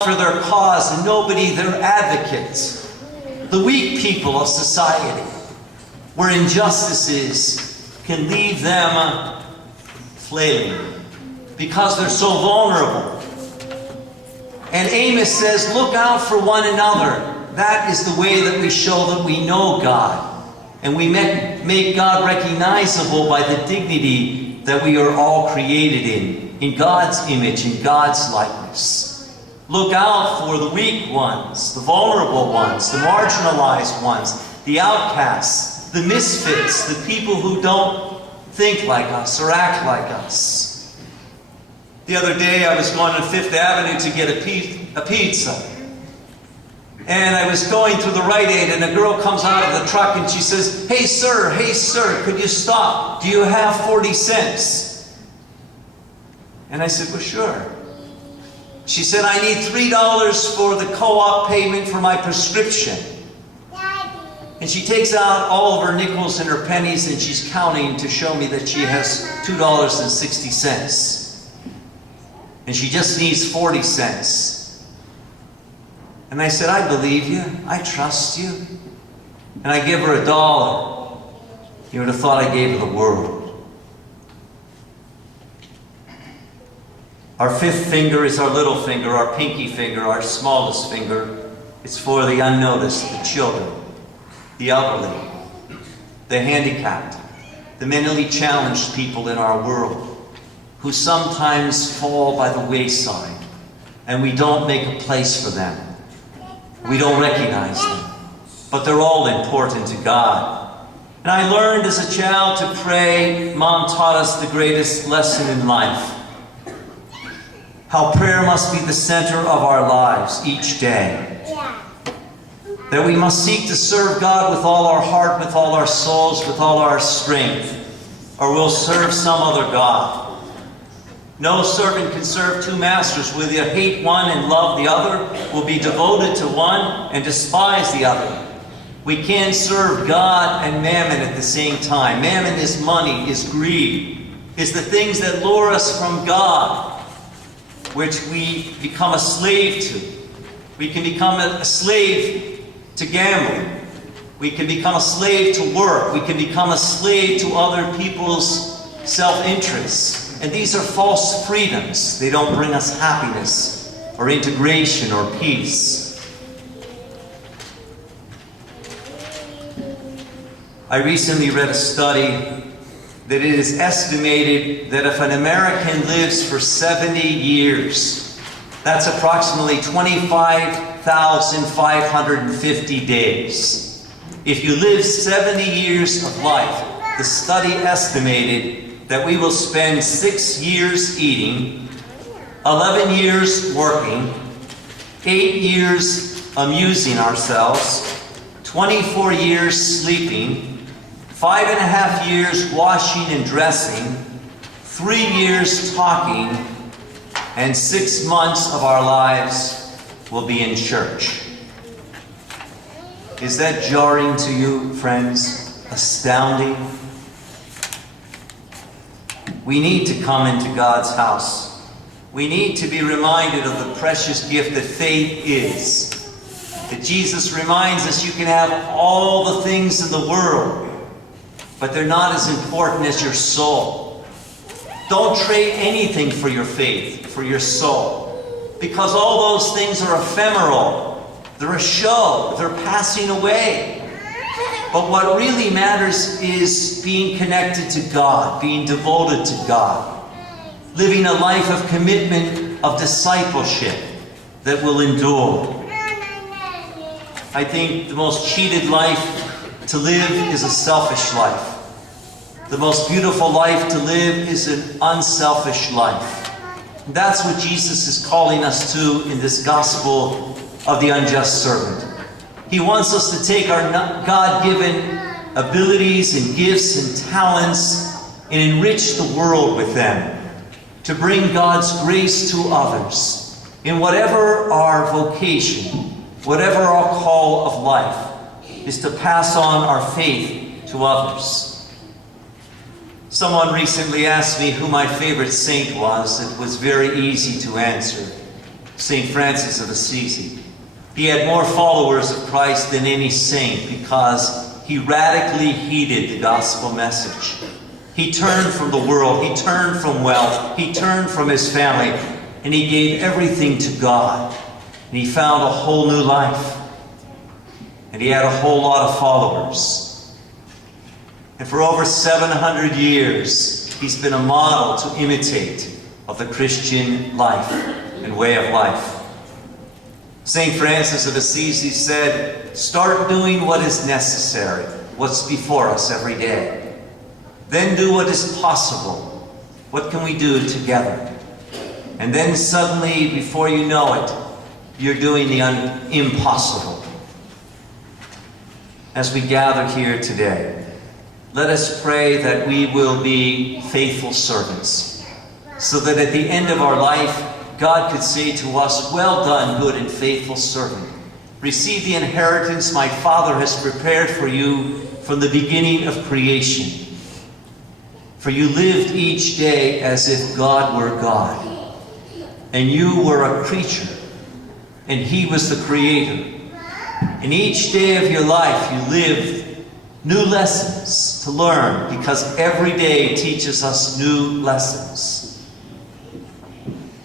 for their cause and nobody their advocates. The weak people of society, where injustices can leave them flailing because they're so vulnerable. And Amos says, look out for one another. That is the way that we show that we know God. And we make God recognizable by the dignity that we are all created in God's image, in God's likeness. Look out for the weak ones, the vulnerable ones, the marginalized ones, the outcasts, the misfits, the people who don't think like us or act like us. The other day I was going to Fifth Avenue to get a pizza. And I was going through the Rite Aid, and a girl comes out of the truck and she says, hey sir, could you stop? Do you have 40 cents? And I said, well, sure. She said, I need $3 for the co-op payment for my prescription. And she takes out all of her nickels and her pennies and she's counting to show me that she has $2.60. And she just needs 40 cents. And I said, I believe you. I trust you. And I give her $1. You would have thought I gave her the world. Our fifth finger is our little finger, our pinky finger, our smallest finger. It's for the unnoticed, the children, the elderly, the handicapped, the mentally challenged people in our world who sometimes fall by the wayside and we don't make a place for them. We don't recognize them, but they're all important to God. And I learned as a child to pray. Mom taught us the greatest lesson in life. How prayer must be the center of our lives each day. That we must seek to serve God with all our heart, with all our souls, with all our strength, or we'll serve some other God. No servant can serve two masters. Will you hate one and love the other? Will be devoted to one and despise the other. We can't serve God and mammon at the same time. Mammon is money, is greed, is the things that lure us from God, which we become a slave to. We can become a slave to gambling. We can become a slave to work. We can become a slave to other people's self-interests. And these are false freedoms. They don't bring us happiness or integration or peace. I recently read a study that it is estimated that if an American lives for 70 years, that's approximately 25,550 days. If you live 70 years of life, the study estimated that we will spend 6 years eating, 11 years working, 8 years amusing ourselves, 24 years sleeping, 5.5 years washing and dressing, 3 years talking, and 6 months of our lives will be in church. Is that jarring to you, friends? Astounding? We need to come into God's house. We need to be reminded of the precious gift that faith is. That Jesus reminds us you can have all the things in the world, but they're not as important as your soul. Don't trade anything for your faith, for your soul, because all those things are ephemeral. They're a show. They're passing away. But what really matters is being connected to God, being devoted to God, living a life of commitment, of discipleship that will endure. I think the most cheated life to live is a selfish life. The most beautiful life to live is an unselfish life. And that's what Jesus is calling us to in this gospel of the unjust servant. He wants us to take our God-given abilities and gifts and talents and enrich the world with them, to bring God's grace to others in whatever our vocation, whatever our call of life, is to pass on our faith to others. Someone recently asked me who my favorite saint was. It was very easy to answer. St. Francis of Assisi. He had more followers of Christ than any saint because he radically heeded the gospel message. He turned from the world, he turned from wealth, he turned from his family, and he gave everything to God. And he found a whole new life. And he had a whole lot of followers. And for over 700 years, he's been a model to imitate of the Christian life and way of life. St. Francis of Assisi said, start doing what is necessary, what's before us every day. Then do what is possible. What can we do together? And then suddenly, before you know it, you're doing the impossible. As we gather here today, let us pray that we will be faithful servants, so that at the end of our life, God could say to us, well done, good and faithful servant. Receive the inheritance my Father has prepared for you from the beginning of creation. For you lived each day as if God were God, and you were a creature, and He was the Creator. And each day of your life you lived new lessons to learn, because every day teaches us new lessons.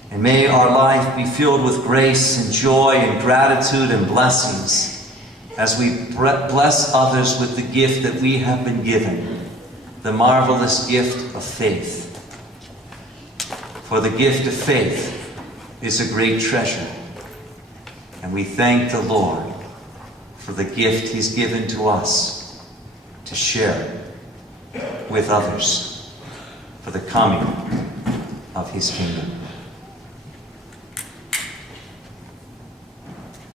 And may our life be filled with grace and joy and gratitude and blessings as we bless others with the gift that we have been given, the marvelous gift of faith. For the gift of faith is a great treasure. And we thank the Lord for the gift He's given to us to share with others for the coming of His kingdom.